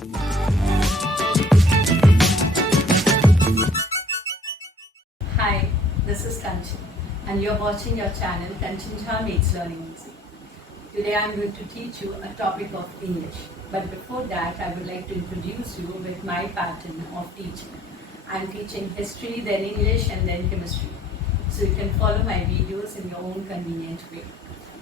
Hi, this is Kanchan and you're watching your channel Kanchan Jha Makes Learning Easy. Today I'm going to teach you a topic of English. But before that, I would like to introduce you with my pattern of teaching. I'm teaching history, then English and then chemistry. So you can follow my videos in your own convenient way.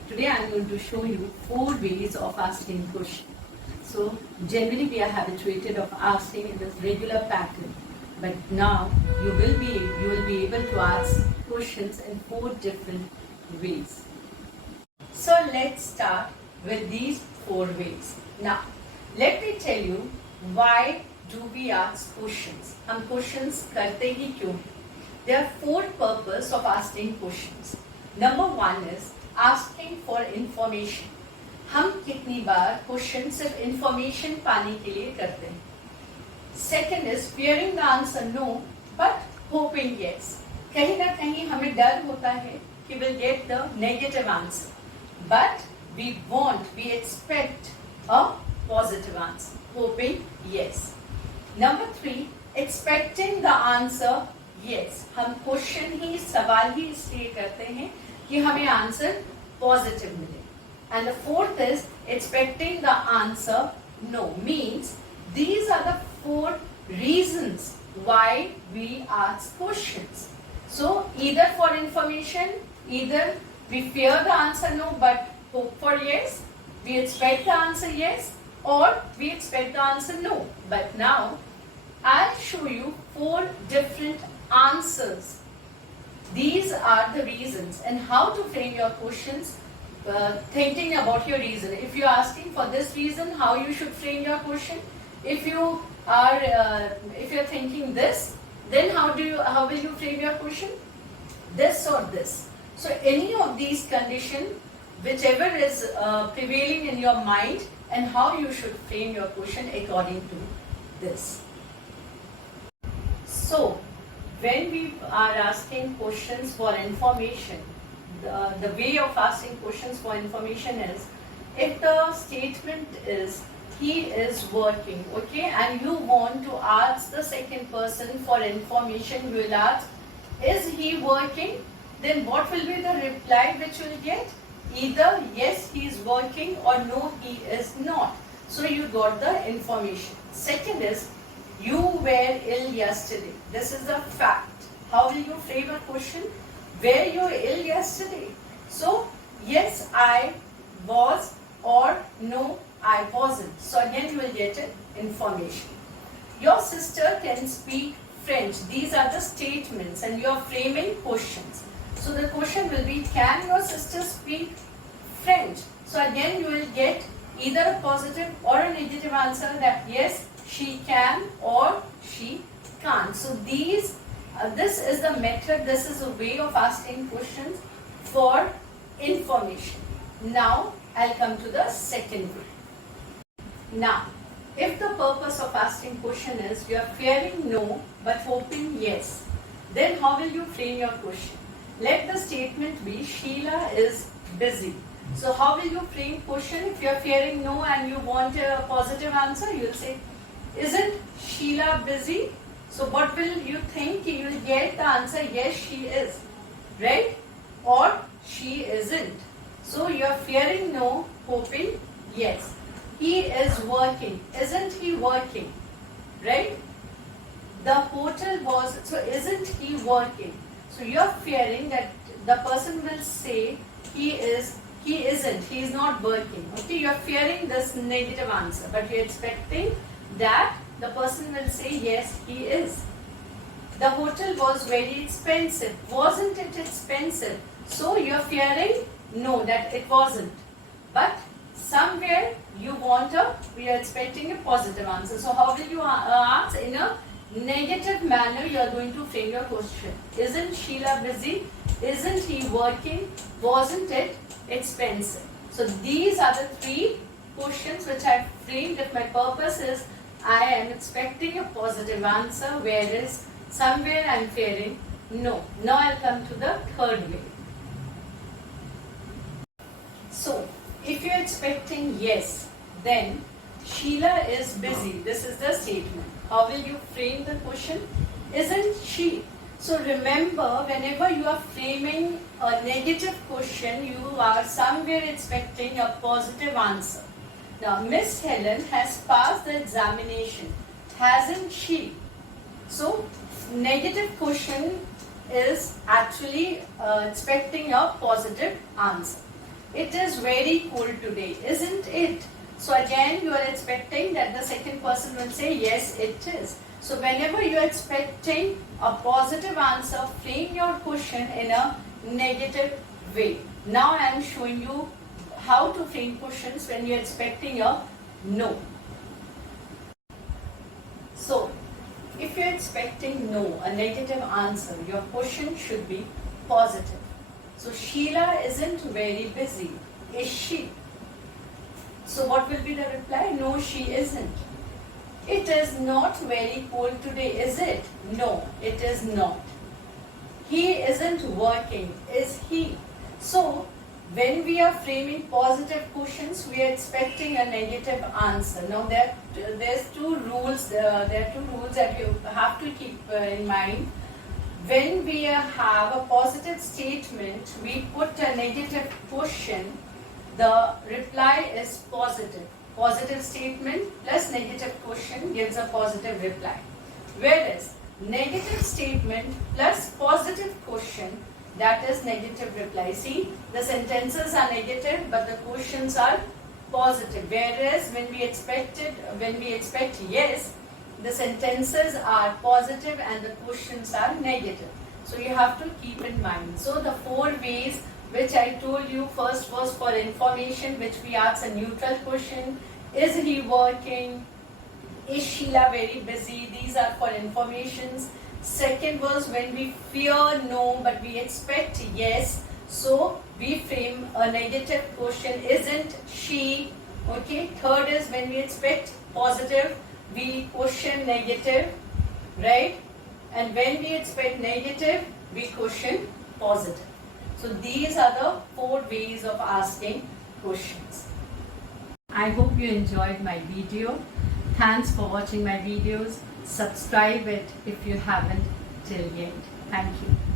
Today I'm going to show you 4 ways of asking questions. So generally we are habituated of asking in this regular pattern. But now you will be able to ask questions in 4 different ways. So let's start with these 4 ways. Now let me tell you why do we ask questions. हम questions करते ही क्यों? There are 4 purposes of asking questions. Number 1 is asking for information. हम कितनी बार question सिर्फ information पाने के लिए करते हैं. Second is fearing the answer no, but hoping yes. कहीं ना कहीं हमें डर होता है कि we'll get the negative answer, but we expect a positive answer, hoping yes. Number 3, expecting the answer yes. हम क्वेश्चन ही सवाल ही इसलिए करते हैं कि हमें आंसर पॉजिटिव मिले. And the 4th is expecting the answer no, means these are the 4 reasons why we ask questions. So either for information, either we fear the answer no but hope for yes, we expect the answer yes, or we expect the answer no. But now I'll show you 4 different answers. These are the reasons and how to frame your questions. Thinking about your reason. If you're asking for this reason, how you should frame your question. If you're thinking this, then how will you frame your question? This or this. So any of these conditions, whichever is prevailing in your mind, and how you should frame your question according to this. So when we are asking questions for information, the way of asking questions for information is, if the statement is he is working, okay, and you want to ask the second person for information, you will ask, is he working? Then what will be the reply which you will get? Either yes he is working or no he is not. So you got the information. Second is, you were ill yesterday. This is the fact. How will you frame a question? Were you ill yesterday? So yes I was, or no I wasn't. So again you will get an information. Your sister can speak French. These are the statements and you are framing questions. So the question will be, can your sister speak French? So again you will get either a positive or a negative answer, that yes she can or she can't. So this is the method, this is a way of asking questions for information. Now I'll come to the second way. Now, if the purpose of asking question is you are fearing no but hoping yes, then how will you frame your question? Let the statement be, Sheila is busy. So how will you frame question? If you are fearing no and you want a positive answer, you will say, isn't Sheila busy? So what will you think? You will get the answer, yes she is, right? Or she isn't. So you are fearing no, hoping yes. He is working. Isn't he working? Right? The hotel was, so isn't he working? So you are fearing that the person will say he isn't, he is not working. Okay, you are fearing this negative answer, but you are expecting that the person will say yes he is. The hotel was very expensive. Wasn't it expensive? So you are fearing no, that it wasn't. But somewhere you are expecting a positive answer. So how will you answer? In a negative manner you are going to frame your question. Isn't Sheila busy? Isn't he working? Wasn't it expensive? So these are the 3 questions which I have framed. If my purpose is I am expecting a positive answer, whereas somewhere I am fearing no. Now I will come to the third way. So if you are expecting yes, then Sheila is busy. This is the statement. How will you frame the question? Isn't she? So remember, whenever you are framing a negative question, you are somewhere expecting a positive answer. Now, Miss Helen has passed the examination, hasn't she? So, negative question is actually expecting a positive answer. It is very cold today, isn't it? So again, you are expecting that the second person will say, yes, it is. So whenever you are expecting a positive answer, frame your question in a negative way. Now I am showing you how to frame questions when you are expecting a no. So, if you are expecting no, a negative answer, your question should be positive. So, Sheila isn't very busy, is she? So, what will be the reply? No, she isn't. It is not very cold today, is it? No, it is not. He isn't working, is he? So, when we are framing positive questions, we are expecting a negative answer. Now, there's two rules. There are two rules that you have to keep in mind. When we have a positive statement, we put a negative question. The reply is positive. Positive statement plus negative question gives a positive reply. Whereas negative statement plus positive question, that is negative reply. See, the sentences are negative, but the questions are positive. Whereas when we expect yes, the sentences are positive and the questions are negative. So you have to keep in mind. So the four ways which I told you, first was for information, which we ask a neutral question. Is he working? Is Sheila very busy? These are for informations. Second was when we fear no, but we expect yes. So we frame a negative question, isn't she? Okay. Third is when we expect positive, we question negative, right? And when we expect negative, we question positive. So these are the four ways of asking questions. I hope you enjoyed my video. Thanks for watching my videos. Subscribe it if you haven't till yet. Thank you.